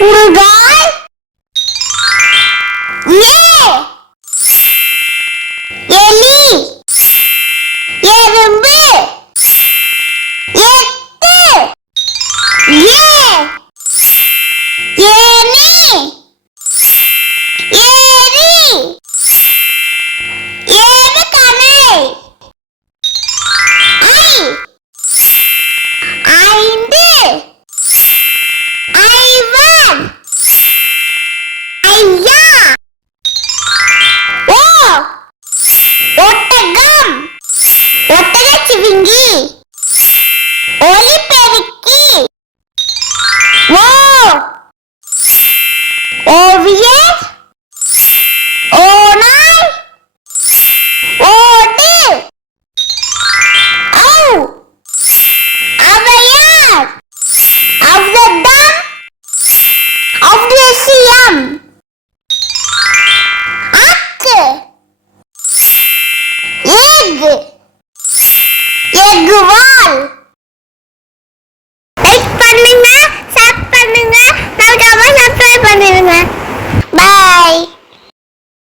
உருகாய் எலி எறும்பு எட்டு ஏனி ஏரி ஏறுகணை ஐந்து ஐவன் ஐயா ஓ ஒட்டகம் ஒட்டகச்சிவிங்கி ஒலிபெருக்கி ஓ ஓவியர் ஓநாய் ஓடு ஔ அவையார் அவ்தம் அவ்தசியம் அக்கு எக் எக்குவால் லைக் பண்ணுங்க.